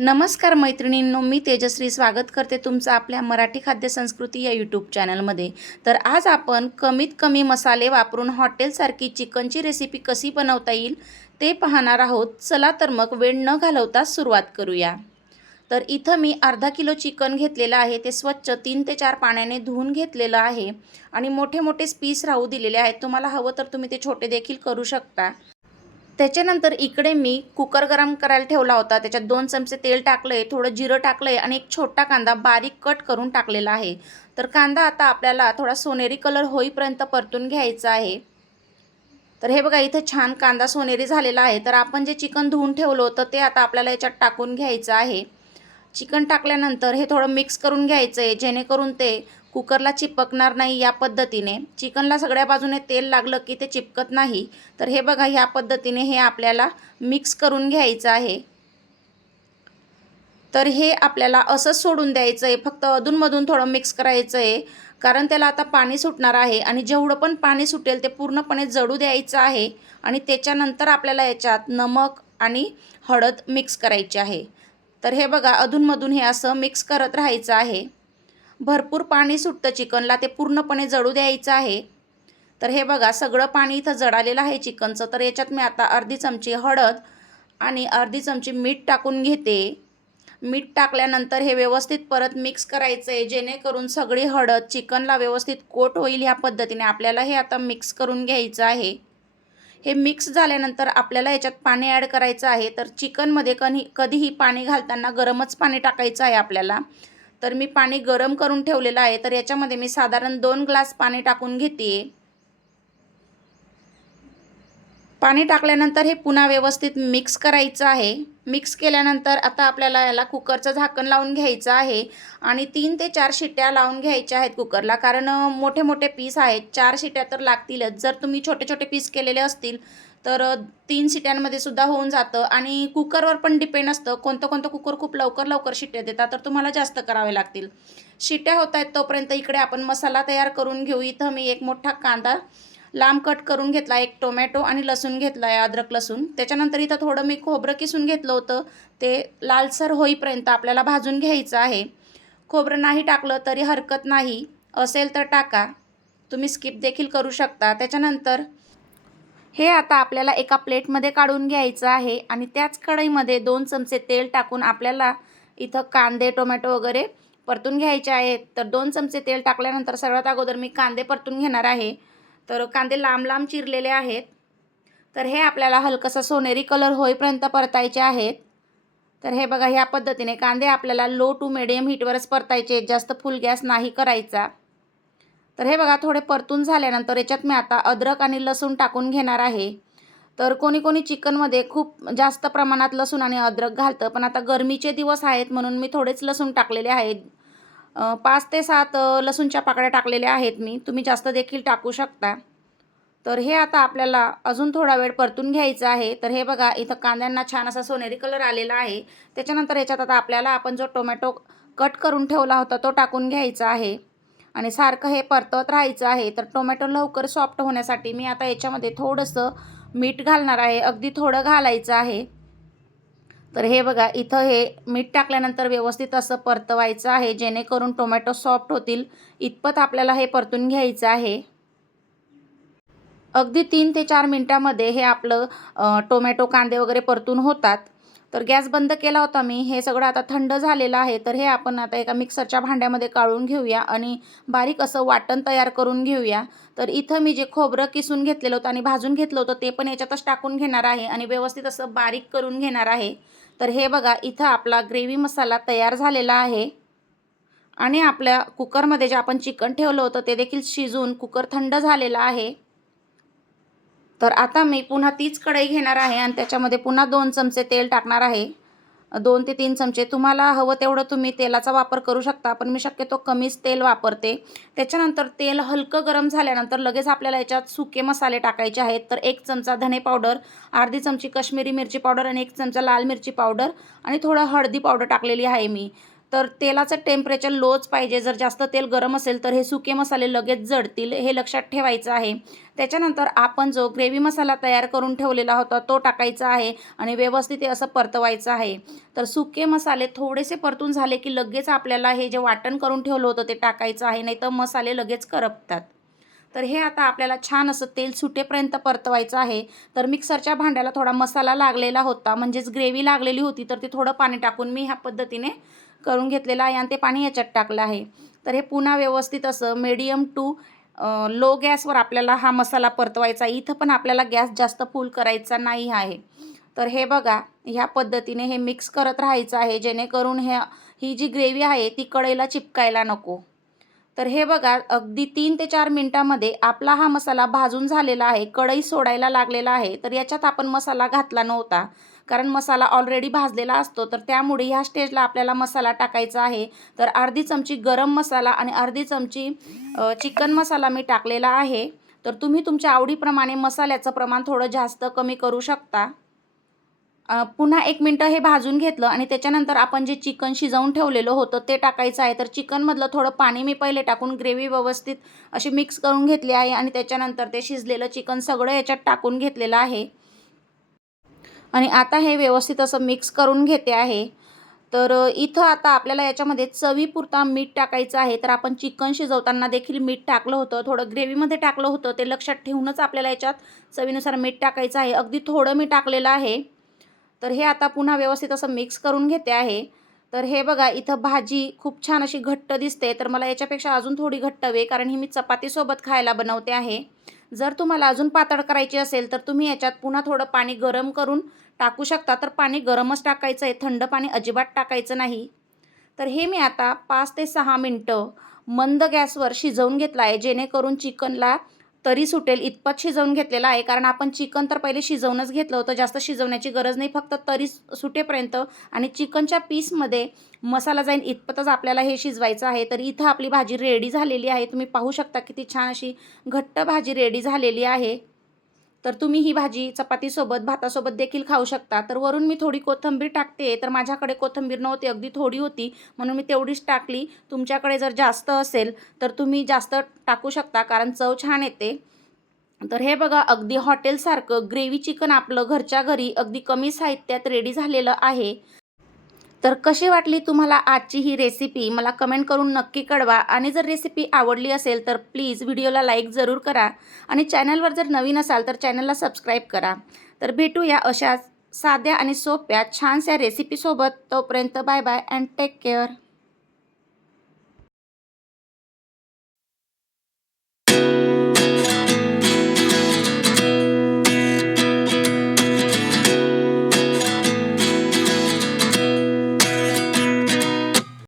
नमस्कार मैत्रिणींनो मी तेजश्री स्वागत करते तुमचं आपल्या मराठी खाद्य संस्कृती या यूट्यूब चॅनलमध्ये तर आज आपण कमीत कमी मसाले वापरून हॉटेलसारखी चिकनची रेसिपी कशी बनवता येईल ते पाहणार आहोत. चला तर मग वेळ न घालवता सुरुवात करूया. तर इथं मी अर्धा किलो चिकन घेतलेलं आहे ते स्वच्छ तीन ते चार पाण्याने धुवून घेतलेलं आहे. आणि मोठे मोठे पीस राहू दिलेले आहेत तुम्हाला हवं तर तुम्ही ते छोटे देखील करू शकता. त्याच्यानंतर इकडे मी कुकर गरम करायला ठेवला होता. त्याच्यात दोन चमचे तेल टाकलं आहे थोडं जिरं टाकलं आहे आणि एक छोटा कांदा बारीक कट करून टाकलेला आहे. तर कांदा आता आपल्याला थोडा सोनेरी कलर होईपर्यंत परतून घ्यायचा आहे. तर हे बघा इथं छान कांदा सोनेरी झालेला आहे. तर आपण जे चिकन धुवून ठेवलं होतं ते आता आपल्याला याच्यात टाकून घ्यायचं आहे. चिकन टाकल्यानंतर हे थोडं मिक्स करून घ्यायचं आहे जेणेकरून ते कुकरला चिपकणार नाही या पद्धतीने. चिकनला सगळ्या बाजूने तेल लागलं की ते चिपकत नाही. तर हे बघा ह्या पद्धतीने हे आपल्याला मिक्स करून घ्यायचं आहे. तर हे आपल्याला असंच सोडून द्यायचं आहे फक्त अधूनमधून थोडं मिक्स करायचं आहे कारण त्याला आता पाणी सुटणार आहे आणि जेवढं पण पाणी सुटेल ते पूर्णपणे जळू द्यायचं आहे आणि त्याच्यानंतर आपल्याला याच्यात नमक आणि हळद मिक्स करायची आहे. तर हे बघा अधूनमधून हे असं मिक्स करत राहायचं आहे. भरपूर पाणी सुटतं चिकनला ते पूर्णपणे जळू द्यायचं आहे. तर हे बघा सगळं पाणी इथं जळालेलं आहे चिकनचं. तर याच्यात मी आता अर्धी चमची हळद आणि अर्धी चमची मीठ टाकून घेते. मीठ टाकल्यानंतर हे व्यवस्थित परत मिक्स करायचं आहे जेणेकरून सगळी हळद चिकनला व्यवस्थित कोट होईल ह्या पद्धतीने. आपल्याला हे आता मिक्स करून घ्यायचं आहे. हे मिक्स झाल्यानंतर आपल्याला याच्यात पाणी ॲड करायचं आहे. तर चिकनमध्ये कधी कधीही पाणी घालताना गरमच पाणी टाकायचं आहे आपल्याला. तर मी पाणी गरम करून ठेवलेलं आहे. तर याच्यामध्ये मी साधारण दोन ग्लास पाणी टाकून घेते. पाणी टाकल्यानंतर हे पुन्हा व्यवस्थित मिक्स करायचं आहे. मिक्स केल्यानंतर आता आपल्याला याला कुकरचं झाकण लावून घ्यायचं आहे आणि तीन ते चार शिट्ट्या लावून घ्यायच्या आहेत कुकरला कारण मोठे मोठे पीस आहेत. चार शिट्ट्या तर लागतीलच. जर तुम्ही छोटे छोटे पीस केलेले असतील तर तीन शिट्यांमध्ये सुद्धा होऊन जातं आणि कुकरवर पण डिपेंड असतं कोणतं कोणतं कुकर खूप लवकर लवकर शिट्ट्या देतात तर तुम्हाला जास्त करावे लागतील. शिट्या होत आहेत तोपर्यंत इकडे आपण मसाला तयार करून घेऊ. इथं मी एक मोठा कांदा लांब कट करून घेतला एक टोमॅटो आणि लसूण घेतला आहे अद्रक लसूण. त्याच्यानंतर इथं थोडं मी खोबरं किसून घेतलं होतं. ते लालसर होईपर्यंत आपल्याला भाजून घ्यायचं आहे. खोबरं नाही टाकलं तरी हरकत नाही. असेल तर टाका. तुम्ही स्किप देखील करू शकता. त्याच्यानंतर हे आता आपल्याला एका प्लेटमध्ये काढून घ्यायचं आहे आणि त्याच कढईमध्ये दोन चमचे तेल टाकून आपल्याला इथं कांदे टोमॅटो वगैरे परतून घ्यायचे आहेत. तर दोन चमचे तेल टाकल्यानंतर सर्वात अगोदर मी कांदे परतून घेणार आहे. तर कांदे लांब लांब चिरलेले आहेत. तर हे आपल्याला हलकंसं सोनेरी कलर होईपर्यंत परतायचे आहेत. तर हे बघा ह्या पद्धतीने कांदे आपल्याला लो टू मिडियम हीटवरच परतायचे जास्त फुल गॅस नाही करायचा. तर हे बघा थोडे परतून झाल्यानंतर याच्यात मी आता अद्रक आणि लसूण टाकून घेणार आहे. तर कोणी कोणी चिकनमध्ये खूप जास्त प्रमाणात लसूण आणि अद्रक घालतं पण आता गरमीचे दिवस आहेत म्हणून मी थोडेच लसूण टाकलेले आहेत. पाच ते सात लसूणच्या पाकळ्या टाकलेल्या आहेत मी. तुम्ही जास्त देखील टाकू शकता. तर हे आता आपल्याला अजून थोडा वेळ परतून घ्यायचं आहे. तर हे बघा इथं कांद्यांना छान असा सोनेरी कलर आलेला आहे. त्याच्यानंतर याच्यात आता आपल्याला आपण जो टोमॅटो कट करून ठेवला होता तो टाकून घ्यायचा आहे. आणि सारखं हे परतवत राहायचं आहे. तर टोमॅटो लवकर सॉफ्ट होण्यासाठी मी आता याच्यामध्ये थोडंसं मीठ घालणार आहे. अगदी थोडं घालायचं आहे. तर हे बघा इथं हे मीठ टाकल्यानंतर व्यवस्थित असं परतवायचं आहे. जेणेकरून टोमॅटो सॉफ्ट होतील. इतपत आपल्याला हे परतून घ्यायचं आहे. अगदी तीन ते चार मिनटामध्ये हे आपलं टोमॅटो कांदे वगैरे परतून होतात. तर गॅस बंद केला होता मी. हे सगळं आता थंड झालेलं आहे. तर हे आपण आता एका मिक्सरच्या भांड्यामध्ये काढून घेऊया आणि बारीक असं वाटण तयार करून घेऊया. तर इथं मी जे खोबरं किसून घेतलेलं होतं आणि भाजून घेतलं होतं ते पण याच्यातच टाकून घेणार आहे आणि व्यवस्थित असं बारीक करून घेणार आहे. तर हे बघा इथं आपला ग्रेव्ही मसाला तयार झालेला आहे. आणि आपल्या कुकरमध्ये जे आपण चिकन ठेवलं होतं ते देखील शिजून कुकर थंड झालेला आहे. तर आता मी पुन्हा तीच कढई घेणार आहे आणि त्याच्यामध्ये पुन्हा दोन चमचे तेल टाकणार आहे. दोन ते तीन चमचे तुम्हाला हवं तेवढं तुम्ही तेलाचा वापर करू शकता पण मी शक्यतो कमीच तेल वापरते. त्याच्यानंतर तेल हलकं गरम झाल्यानंतर लगेच आपल्याला याच्यात सुके मसाले टाकायचे आहेत. तर एक चमचा धने पावडर अर्धी चमची कश्मीरी मिरची पावडर आणि एक चमचा लाल मिरची पावडर आणि थोडं हळदी पावडर टाकलेली आहे मी. तर तेलाचं टेम्परेचर लोच पाहिजे. जर जास्त तेल गरम असेल तर हे सुके मसाले लगेच जळतील हे लक्षात ठेवायचं आहे. त्याच्यानंतर आपण जो ग्रेव्ही मसाला तयार करून ठेवलेला होता तो टाकायचा आहे आणि व्यवस्थित हे असं परतवायचं आहे. तर सुके मसाले थोडेसे परतून झाले की लगेच आपल्याला हे जे वाटण करून ठेवलं होतं ते टाकायचं आहे नाही तर मसाले लगेच करपतात. तर हे आता आपल्याला छान असं तेल सुटेपर्यंत परतवायचं आहे. तर मिक्सरच्या भांड्याला थोडा मसाला लागलेला होता म्हणजेच ग्रेव्ही लागलेली होती तर ते थोडं पाणी टाकून मी ह्या पद्धतीने करून घेतलेलं आहे आणि ते पाणी याच्यात टाकलं आहे. तर हे पुन्हा व्यवस्थित असं मीडियम टू लो गॅसवर आपल्याला हा मसाला परतवायचा इथं पण आपल्याला गॅस जास्त फुल करायचा नाही आहे. तर हे बघा ह्या पद्धतीने हे मिक्स करत राहायचं आहे. जेणेकरून हे ही जी ग्रेव्ही आहे ती कढईला चिपकायला नको. तर हे बघा अगदी तीन ते चार मिनटामध्ये आपला हा मसाला भाजून झालेला आहे. कढई सोडायला लागलेला आहे. तर याच्यात आपण मसाला घातला नव्हता. कारण मसाला ऑलरेडी भाजलेला असतो तर त्यामुळे ह्या स्टेजला आपल्याला मसाला टाकायचा आहे. तर अर्धी चमची गरम मसाला आणि अर्धी चमची चिकन मसाला मी टाकलेला आहे. तर तुम्ही तुमच्या आवडीप्रमाणे मसाल्याचं प्रमाण थोडं जास्त कमी करू शकता. पुन्हा एक मिनटं हे भाजून घेतलं आणि त्याच्यानंतर आपण जे चिकन शिजवून ठेवलेलं होतं ते टाकायचं आहे. तर चिकनमधलं थोडं पाणी मी पहिले टाकून ग्रेव्ही व्यवस्थित अशी मिक्स करून घेतली आहे आणि त्याच्यानंतर ते शिजलेलं चिकन सगळं याच्यात टाकून घेतलेलं आहे. आणि आता हे व्यवस्थित असं मिक्स करून घेते आहे. तर इथं आता आपल्याला याच्यामध्ये चवीपुरता मीठ टाकायचं आहे. तर आपण चिकन शिजवताना देखील मीठ टाकलं होतं. थोडं ग्रेव्हीमध्ये टाकलं होतं. ते लक्षात ठेवूनच आपल्याला याच्यात चवीनुसार मीठ टाकायचं आहे. अगदी थोडं मी टाकलेलं आहे. तर हे आता पुन्हा व्यवस्थित असं मिक्स करून घेते आहे. तर हे बघा इथं भाजी खूप छान अशी घट्ट दिसते. तर मला याच्यापेक्षा अजून थोडी घट्ट हवी कारण ही मी चपातीसोबत खायला बनवते आहे. जर तुम्हाला अजून पातळ करायची असेल तर तुम्ही याच्यात पुन्हा थोडं पाणी गरम करून टाकू शकता. तर पाणी गरमच टाकायचं आहे. थंड पाणी अजिबात टाकायचं नाही. तर हे मी आता पाच ते सहा मिनटं मंद गॅसवर शिजवून घेतलं आहे. जेणेकरून चिकनला तरी सुटेल इतपत शिजवून घेतलेला आहे. कारण आपण चिकन तर पहिले शिजवूनच घेतलं होतं. जास्त शिजवण्याची गरज नाही. फक्त तरी सुटेपर्यंत आणि चिकनच्या पीसमध्ये मसाला जाईन इतपतच आपल्याला हे शिजवायचं आहे. तर इथं आपली भाजी रेडी झालेली आहे. तुम्ही पाहू शकता किती छान अशी घट्ट भाजी रेडी झालेली आहे. तर तुम्ही ही भाजी चपातीसोबत भातासोबत देखील खाऊ शकता. तर वरून मी थोडी कोथिंबीर टाकते. तर माझ्याकडे कोथिंबीर नव्हती अगदी थोडी होती. म्हणून मी तेवढीच टाकली. तुमच्याकडे जर जास्त असेल तर तुम्ही जास्त टाकू शकता कारण चव छान येते. तर हे बघा अगदी हॉटेलसारखं ग्रेव्ही चिकन आपलं घरच्या घरी अगदी कमी साहित्यात रेडी झालेलं आहे. तर कशी वाटली तुम्हाला आजची ही रेसिपी मला कमेंट करून नक्की कळवा. आणि जर रेसिपी आवडली असेल तर प्लीज व्हिडिओला लाईक जरूर करा. आणि चॅनलवर जर नवीन असाल तर चॅनलला सबस्क्राईब करा. तर भेटूया अशा साध्या आणि सोप्या छानशा रेसिपीसोबत तोपर्यंत bye bye and take care